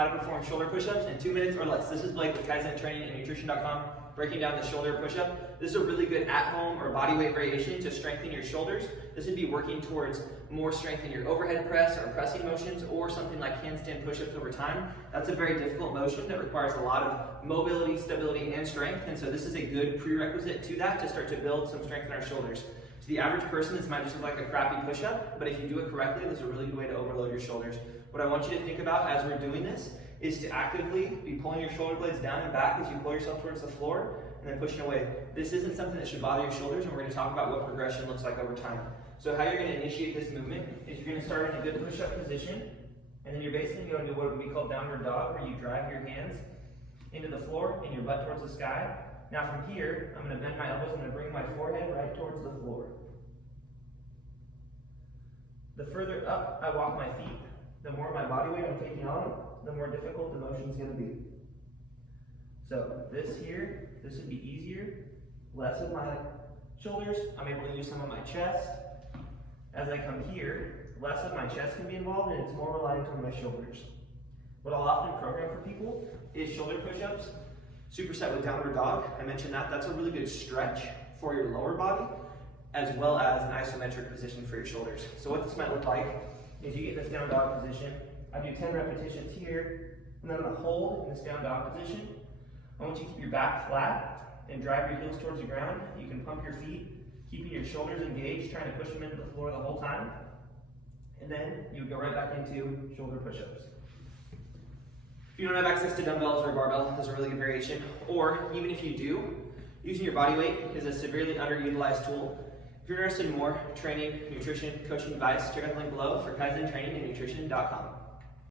how to perform shoulder push-ups in 2 minutes or less. This is Blake with Kaizen Training and Nutrition.com, breaking down the shoulder push-up. This is a really good at-home or body weight variation to strengthen your shoulders. This would be working towards more strength in your overhead press or pressing motions, or something like handstand push-ups over time. That's a very difficult motion that requires a lot of mobility, stability, and strength, and so this is a good prerequisite to that to start to build some strength in our shoulders. To the average person, this might just look like a crappy push-up, but if you do it correctly, this is a really good way to overload your shoulders. What I want you to think about as we're doing this is to actively be pulling your shoulder blades down and back as you pull yourself towards the floor, and then pushing away. This isn't something that should bother your shoulders, and we're going to talk about what progression looks like over time. So how you're going to initiate this movement is you're going to start in a good push-up position, and then you're basically going to do what would be called downward dog, where you drive your hands into the floor and your butt towards the sky. Now from here, I'm going to bend my elbows, I'm going to bring my forehead right towards the floor. The further up I walk my feet, the more my body weight I'm taking on, the more difficult the motion is going to be. So this here, this would be easier, less of my shoulders, I'm able to use some of my chest. As I come here, less of my chest can be involved, and it's more reliant on my shoulders. What I'll often program for people is shoulder push-ups, superset with downward dog. I mentioned that. That's a really good stretch for your lower body, as well as an isometric position for your shoulders. So what this might look like is you get in this down dog position. I do 10 repetitions here, and then I'm going to hold in this down dog position. I want you to keep your back flat and drive your heels towards the ground. You can pump your feet, keeping your shoulders engaged, trying to push them into the floor the whole time. And then you would go right back into shoulder push-ups. If you don't have access to dumbbells or a barbell, there's a really good variation. Or even if you do, using your body weight is a severely underutilized tool. If you're interested in more training, nutrition, coaching advice, check out the link below for Kaizen Training and Nutrition.com.